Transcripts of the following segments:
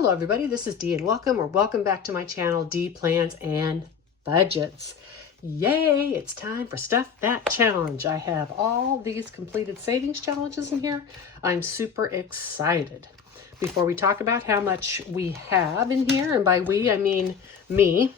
Hello everybody, this is Dee and welcome back to my channel, Dee Plans and Budgets. Yay, it's time for Stuff That Challenge. I have all these completed savings challenges in here. I'm super excited. Before we talk about how much we have in here, and by we I mean me,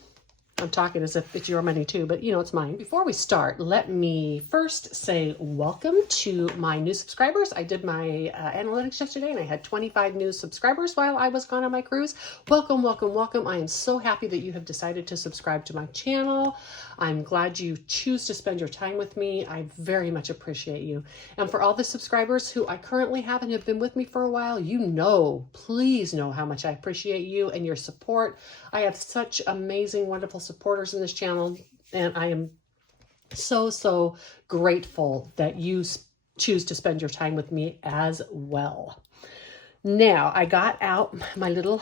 I'm talking as if it's your money too, but you know it's mine. Before we start, let me first say welcome to my new subscribers. I did my analytics yesterday and I had 25 new subscribers while I was gone on my cruise. Welcome, welcome, welcome. I am so happy that you have decided to subscribe to my channel. I'm glad you choose to spend your time with me. I very much appreciate you. And for all the subscribers who I currently have and have been with me for a while, you know, please know how much I appreciate you and your support. I have such amazing, wonderful supporters in this channel, and I am so grateful that you choose to spend your time with me as well. Now, I got out my little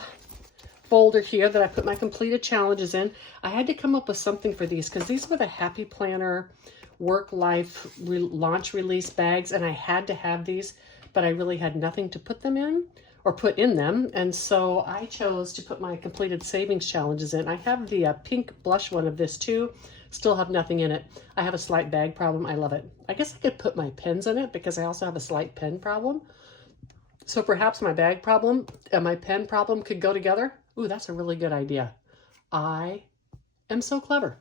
folder here that I put my completed challenges in. I had to come up with something for these because these were the Happy Planner Work Life Launch Release bags, and I had to have these, but I really had nothing to put them in or put in them, and so I chose to put my completed savings challenges in. I have the pink blush one of this too. Still have nothing in it. I have a slight bag problem. I love it. I guess I could put my pens in it because I also have a slight pen problem. So perhaps my bag problem and my pen problem could go together. Ooh, that's a really good idea. I am so clever.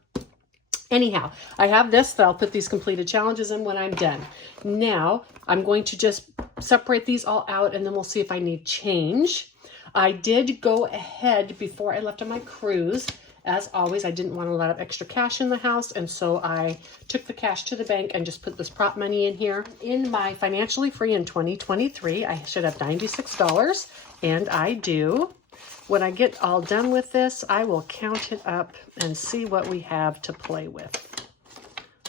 Anyhow, I have this that I'll put these completed challenges in when I'm done. Now, I'm going to just separate these all out and then we'll see if I need change. I did go ahead before I left on my cruise. As always, I didn't want a lot of extra cash in the house, and so I took the cash to the bank and just put this prop money in here. In my Financially Free in 2023, I should have $96, and I do. When I get all done with this, I will count it up and see what we have to play with.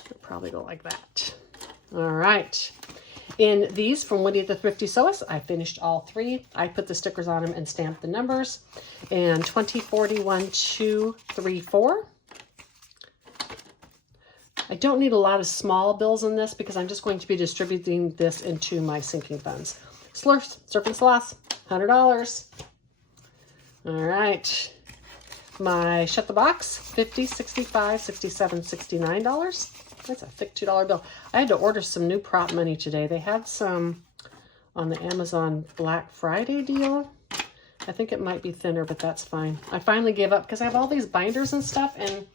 It'll probably go like that. All right. In these from Winnie the Thrifty Sewist, I finished all three. I put the stickers on them and stamped the numbers. And 20, 40, 1, 2, 3, 4. I don't need a lot of small bills in this because I'm just going to be distributing this into my sinking funds. Slurfs, Surf and Sloths, $100. All right. My Shut the Box, $50, $65, $67, $69. That's a thick $2 bill. I had to order some new prop money today. They had some on the Amazon Black Friday deal. I think it might be thinner, but that's fine. I finally gave up because I have all these binders and stuff, and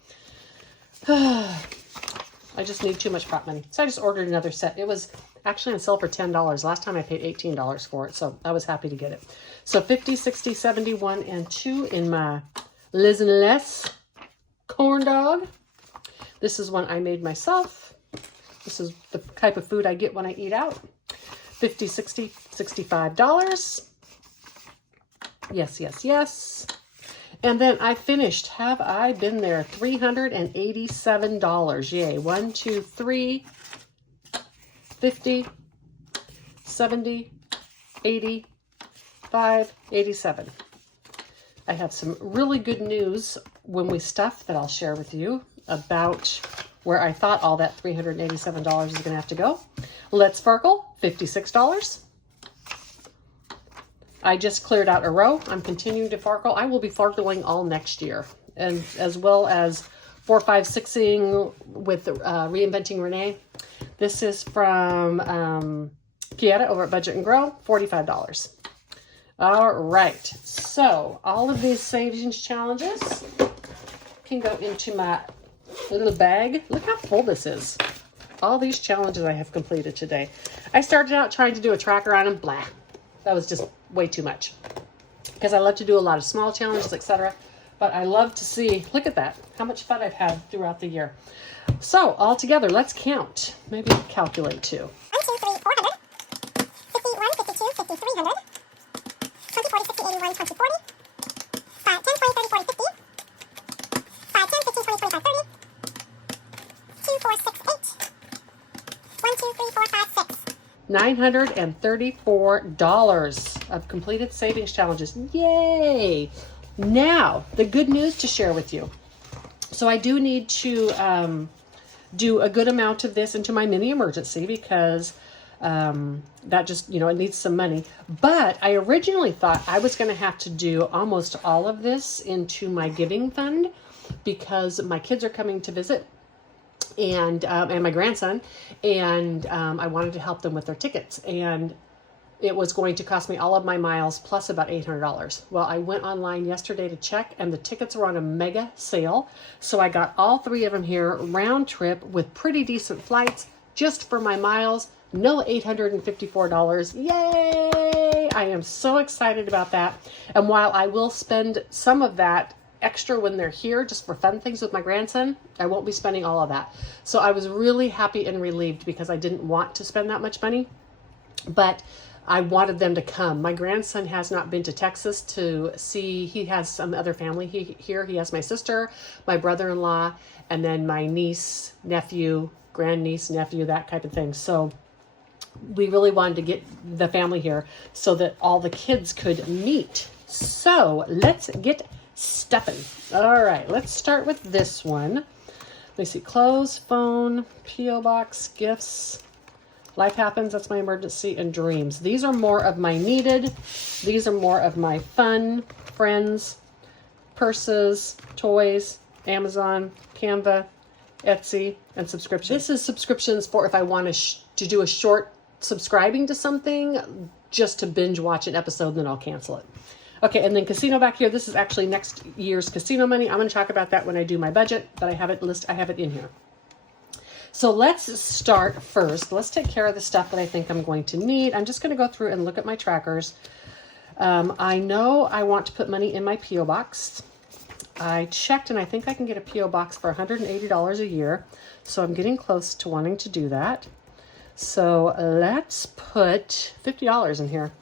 I just need too much prop money. So I just ordered another set. It was actually on sale for $10. Last time I paid $18 for it, so I was happy to get it. So 50, 60, 71, and 2 in my Liz and Les corn dog. This is one I made myself. This is the type of food I get when I eat out. $50, $60, $65. Yes, yes, yes. And then I finished, have I been there, $387. Yay. 1, 2, 3, 50, 70, 80, 5, 87. I have some really good news when we stuff that I'll share with you about where I thought all that $387 is going to have to go. Let's Farkle, $56. I just cleared out a row. I'm continuing to Farkle. I will be Farkling all next year, and as well as 4, 5, 6ing with Reinventing Renee. This is from Kieta over at Budget and Grow, $45. All right, so all of these savings challenges can go into my little bag. Look how full this is. All these challenges I have completed today. I started out trying to do a tracker on them. Blah. That was just way too much. Because I love to do a lot of small challenges, etc. But I love to see, look at that, how much fun I've had throughout the year. So, all together, let's count. Maybe calculate too. 1, 2, 3, 400. 51, 52, 50, 300. 20, 40, 60, 81, 20, 40. 5, 10, 20, 30, 40, 50. 5, 10, 15, 20, 25, 30. 2, 4, 6, 8. 1, 2, 3, 4, 5, 6. $934 of completed savings challenges. Yay! Now, the good news to share with you. So I do need to do a good amount of this into my mini emergency because That just, you know, it needs some money. But I originally thought I was going to have to do almost all of this into my giving fund because my kids are coming to visit and my grandson, and I wanted to help them with their tickets. And it was going to cost me all of my miles plus about $800. Well, I went online yesterday to check and the tickets were on a mega sale. So I got all 3 of them here round trip with pretty decent flights just for my miles. No $854. Yay! I am so excited about that. And while I will spend some of that extra when they're here just for fun things with my grandson, I won't be spending all of that. So I was really happy and relieved because I didn't want to spend that much money. But I wanted them to come. My grandson has not been to Texas to see, he has some other family here. He has my sister, my brother-in-law, and then my niece, nephew, grandniece, nephew, that type of thing. So we really wanted to get the family here so that all the kids could meet. So let's get stuffing. All right, let's start with this one. Let me see, clothes, phone, P.O. box, gifts, life happens, that's my emergency, and dreams. These are more of my needed. These are more of my fun, friends, purses, toys, Amazon, Canva, Etsy, and subscriptions. This is subscriptions for if I want to do a short subscribing to something just to binge watch an episode and then I'll cancel it. Okay, and then casino back here. This is actually next year's casino money. I'm going to talk about that when I do my budget, but I have it in here. So let's start first. Let's take care of the stuff that I think I'm going to need. I'm just going to go through and look at my trackers. I know I want to put money in my P.O. box. I checked and I think I can get a P.O. box for $180 a year. So I'm getting close to wanting to do that. So let's put $50 in here.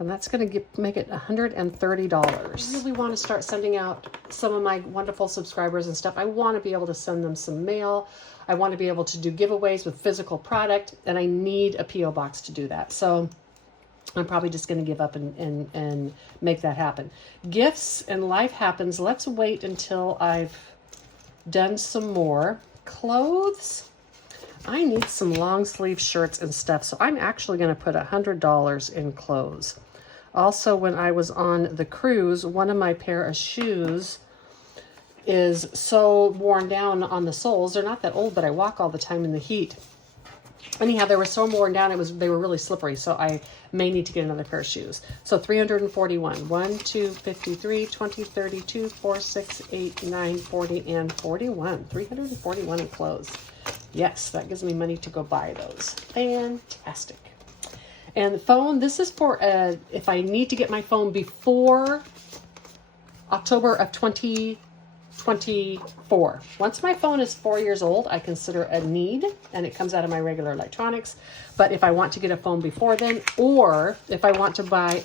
And that's going to make it $130. I really want to start sending out some of my wonderful subscribers and stuff. I want to be able to send them some mail. I want to be able to do giveaways with physical product, and I need a P.O. box to do that. So I'm probably just going to give up and make that happen. Gifts and life happens. Let's wait until I've done some more. Clothes. I need some long sleeve shirts and stuff. So I'm actually going to put $100 in clothes. Also, when I was on the cruise, one of my pair of shoes is so worn down on the soles. They're not that old, but I walk all the time in the heat. Anyhow, they were so worn down, they were really slippery. So I may need to get another pair of shoes. So 341, 1, 2, 53, 20, 32, 4, 6, 8, 9, 40, and 41. 341 in clothes. Yes, that gives me money to go buy those. Fantastic. And the phone, this is for if I need to get my phone before October of 2024. Once my phone is 4 years old, I consider a need, and it comes out of my regular electronics. But if I want to get a phone before then, or if I want to buy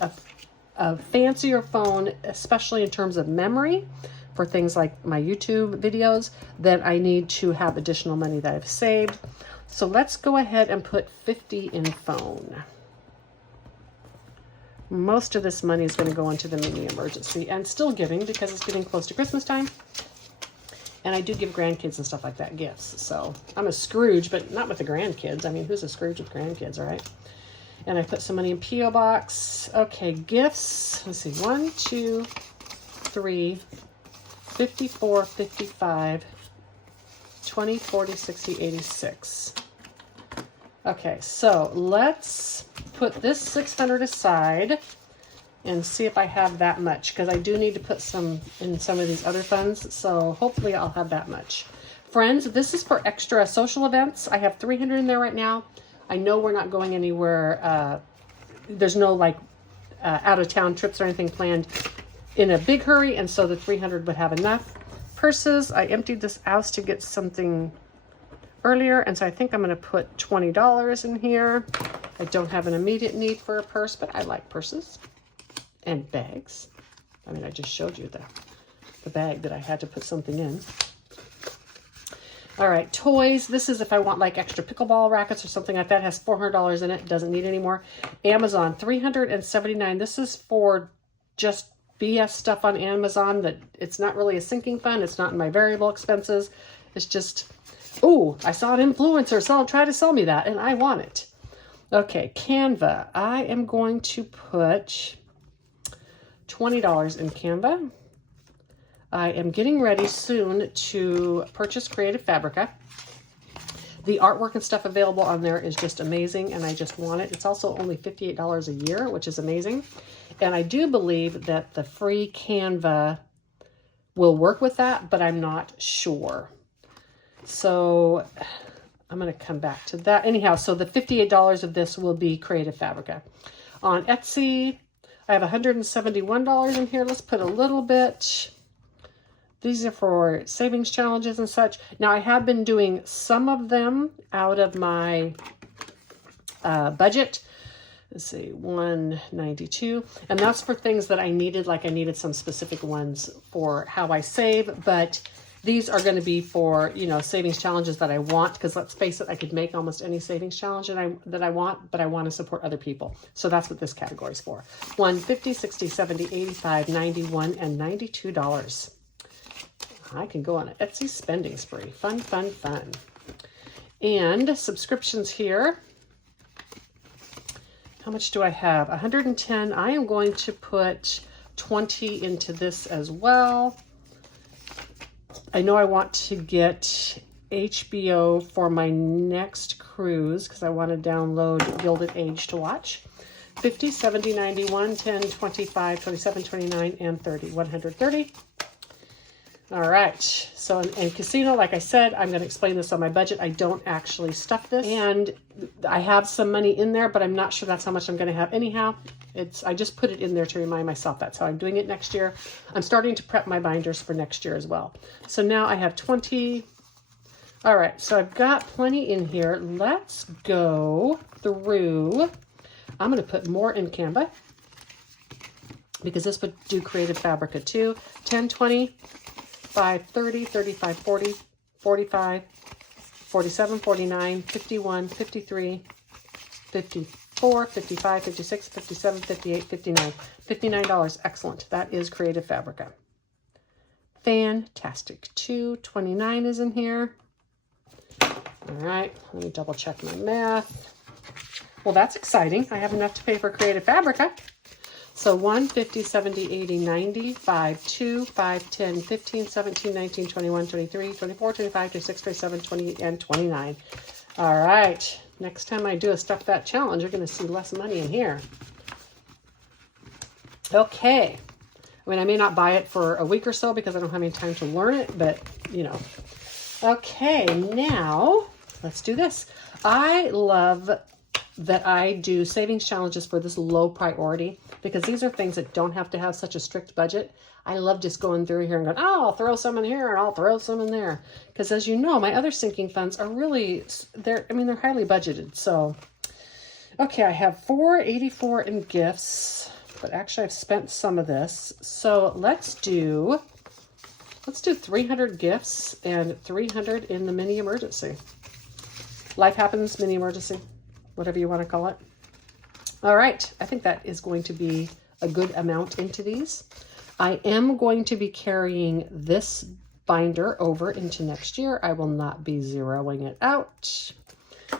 a fancier phone, especially in terms of memory, for things like my YouTube videos, then I need to have additional money that I've saved. So let's go ahead and put 50 in phone. Most of this money is going to go into the mini emergency, and still giving because it's getting close to Christmas time. And I do give grandkids and stuff like that gifts. So I'm a Scrooge, but not with the grandkids. I mean, who's a Scrooge with grandkids, all right? And I put some money in P.O. box. Okay, gifts. Let's see, 1, 2, 3, 54, 55, 20, 40, 60, 86. Okay, so let's put this 600 aside and see if I have that much, because I do need to put some in some of these other funds. So hopefully I'll have that much. Friends, this is for extra social events. I have 300 in there right now. I know we're not going anywhere. There's no like out of town trips or anything planned in a big hurry, and so the 300 would have enough. Purses, I emptied this out to get something earlier, and so I think I'm going to put $20 in here. I don't have an immediate need for a purse, but I like purses and bags. I mean, I just showed you the bag that I had to put something in. All right, toys. This is if I want like extra pickleball rackets or something like that. It has $400 in it. Doesn't need any more. Amazon, $379. This is for just BS stuff on Amazon that it's not really a sinking fund. It's not in my variable expenses. It's just, ooh, I saw an influencer try to sell me that, and I want it. Okay, Canva. I am going to put $20 in Canva. I am getting ready soon to purchase Creative Fabrica. The artwork and stuff available on there is just amazing, and I just want it. It's also only $58 a year, which is amazing. And I do believe that the free Canva will work with that, but I'm not sure. So I'm going to come back to that. Anyhow, so the $58 of this will be Creative Fabrica. On Etsy, I have $171 in here. Let's put a little bit. These are for savings challenges and such. Now, I have been doing some of them out of my budget. Let's see, 192. And that's for things that I needed, like I needed some specific ones for how I save. But these are going to be for, you know, savings challenges that I want. Because let's face it, I could make almost any savings challenge that I want, but I want to support other people. So that's what this category is for. 150, 60, 70, 85, 91, and $92. I can go on an Etsy spending spree. Fun, fun, fun. And subscriptions here. How much do I have? 110. I am going to put 20 into this as well. I know I want to get HBO for my next cruise because I want to download Gilded Age to watch. 50, 70, 91, 10, 25, 27, 29, and 30. 130. All right, so in casino, like I said, I'm going to explain this on my budget. I don't actually stuff this, and I have some money in there, but I'm not sure that's how much I'm going to have anyhow. I just put it in there to remind myself that's how I'm doing it next year. I'm starting to prep my binders for next year as well. So now I have 20. All right, so I've got plenty in here. Let's go through. I'm going to put more in Canva because this would do Creative Fabrica too. 10, 20. 5, 30, 35, 40, 45, 47, 49, 51, 53, 54, 55, 56, 57, 58, 59. $59. Excellent. That is Creative Fabrica. Fantastic. 229 is in here. All right. Let me double check my math. Well, that's exciting. I have enough to pay for Creative Fabrica. So 1, 50, 70, 80, 90, 5, 2, 5, 10, 15, 17, 19, 21, 23, 24, 25, 26, 27, 28, and 29. All right. Next time I do a Stuff That challenge, you're going to see less money in here. Okay. I mean, I may not buy it for a week or so because I don't have any time to learn it, but, you know. Okay, now let's do this. I love that I do savings challenges for this low priority because these are things that don't have to have such a strict budget. I love just going through here and going, oh, I'll throw some in here and I'll throw some in there. Because as you know, my other sinking funds are really, they're highly budgeted. So, okay, I have $484 in gifts, but actually I've spent some of this. So let's do 300 gifts and 300 in the mini emergency. Life happens, mini emergency. Whatever you want to call it. All right, I think that is going to be a good amount into these. I am going to be carrying this binder over into next year. I will not be zeroing it out,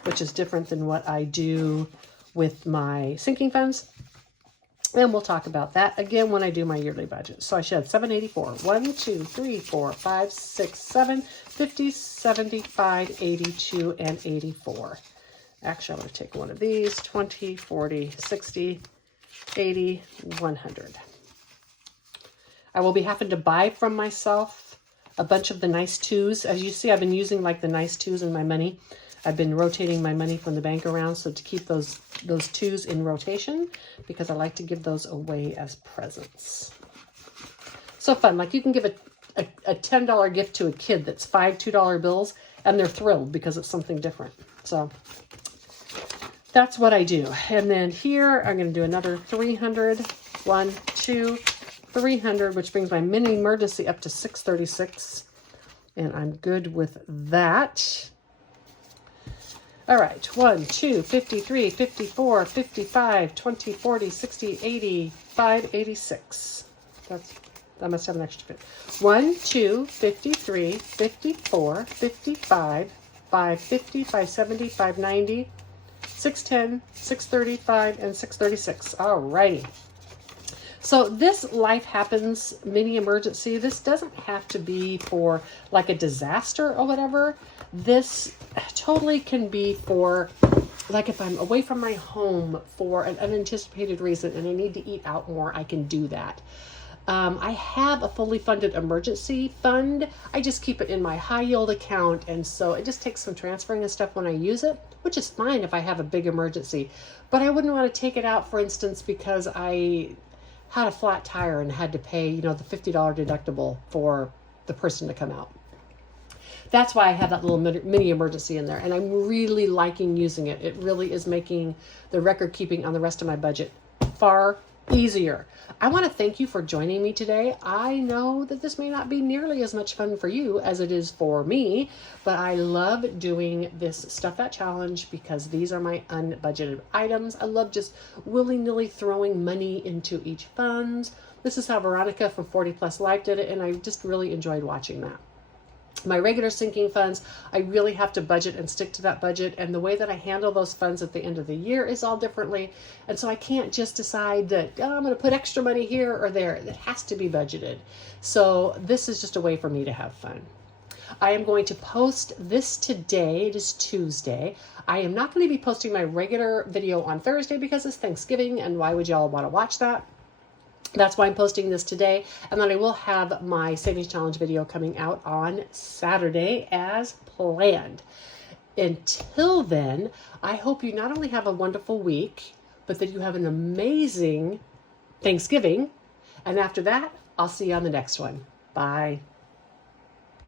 which is different than what I do with my sinking funds. And we'll talk about that again when I do my yearly budget. So I should have 784. 1, 2, 3, 4, 5, 6, 7, 50, 75, 82, and 84. Actually, I'm going to take one of these, 20, 40, 60, 80, 100. I will be having to buy from myself a bunch of the nice twos. As you see, I've been using like the nice twos in my money. I've been rotating my money from the bank around, so to keep those twos in rotation, because I like to give those away as presents. So fun. Like you can give a $10 gift to a kid that's 5 $2 bills, and they're thrilled because it's something different. So that's what I do. And then here, I'm going to do another 300. 1, 2, 300, which brings my mini emergency up to 636. And I'm good with that. All right, 1, 2, 53, 54, 55, 20, 40, 60, 80, 5, 86. I must have an extra bit. 1, 2, 53, 54, 55, 550, 570, 590, 610, 635, and 636. Alrighty. So this life happens mini emergency, this doesn't have to be for like a disaster or whatever. This totally can be for like if I'm away from my home for an unanticipated reason and I need to eat out more, I can do that. I have a fully funded emergency fund. I just keep it in my high yield account. And so it just takes some transferring and stuff when I use it, which is fine if I have a big emergency. But I wouldn't want to take it out, for instance, because I had a flat tire and had to pay, the $50 deductible for the person to come out. That's why I have that little mini emergency in there. And I'm really liking using it. It really is making the record keeping on the rest of my budget far easier. I want to thank you for joining me today. I know that this may not be nearly as much fun for you as it is for me, but I love doing this Stuff That Challenge because these are my unbudgeted items. I love just willy-nilly throwing money into each fund. This is how Veronica from 40 Plus Life did it, and I just really enjoyed watching that. My regular sinking funds, I really have to budget and stick to that budget. And the way that I handle those funds at the end of the year is all differently. And so I can't just decide that I'm going to put extra money here or there. It has to be budgeted. So this is just a way for me to have fun. I am going to post this today. It is Tuesday. I am not going to be posting my regular video on Thursday because it's Thanksgiving. And why would y'all want to watch that? That's why I'm posting this today. And then I will have my Savings Challenge video coming out on Saturday as planned. Until then, I hope you not only have a wonderful week, but that you have an amazing Thanksgiving. And after that, I'll see you on the next one. Bye.